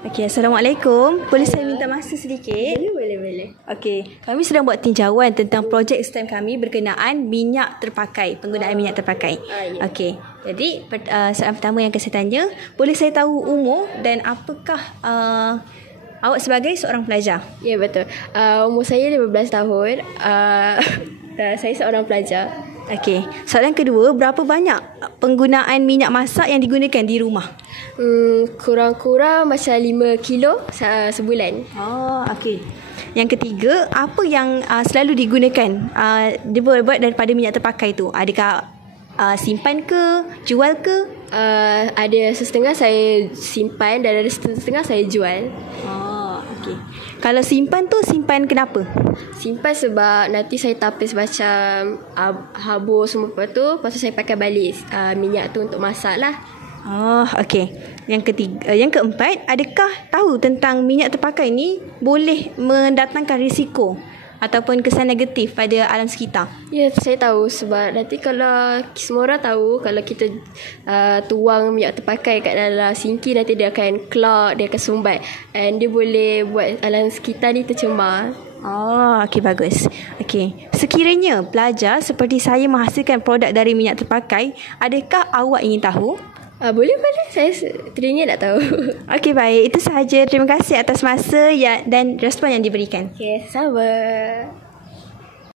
Okey, Assalamualaikum. Boleh saya minta masa sedikit? Boleh. Okey, kami sedang buat tinjauan tentang projek STEM kami berkenaan minyak terpakai, penggunaan minyak terpakai. Ya. Okey, jadi soalan pertama yang akan saya tanya, boleh saya tahu umur dan apakah awak sebagai seorang pelajar? Ya, betul. Umur saya 15 tahun. Saya seorang pelajar. Okey, soalan kedua, berapa banyak penggunaan minyak masak yang digunakan di rumah? Kurang-kurang macam 5 kilo sebulan. Oh, okey. Yang ketiga, apa yang selalu digunakan dibuat daripada minyak terpakai tu? Adakah simpan ke, jual ke? Ada setengah saya simpan dan ada setengah saya jual. Oh, okey. Kalau simpan tu, simpan kenapa? Simpan sebab nanti saya tapis macam habis semua lepas tu saya pakai balik minyak tu untuk masak lah. Oh, okey. Yang keempat, adakah tahu tentang minyak terpakai ni boleh mendatangkan risiko ataupun kesan negatif pada alam sekitar? Ya, saya tahu sebab nanti kalau semua orang tahu kalau kita tuang minyak terpakai kat dalam sinki, nanti dia akan clog, dia akan sumbat, and dia boleh buat alam sekitar ni tercemar. Oh, okey, bagus. Okey, sekiranya pelajar seperti saya menghasilkan produk dari minyak terpakai, adakah awak ingin tahu? Boleh. Saya teringin nak tahu. Okey, baik. Itu sahaja. Terima kasih atas masa dan respon yang diberikan. Okey, sama.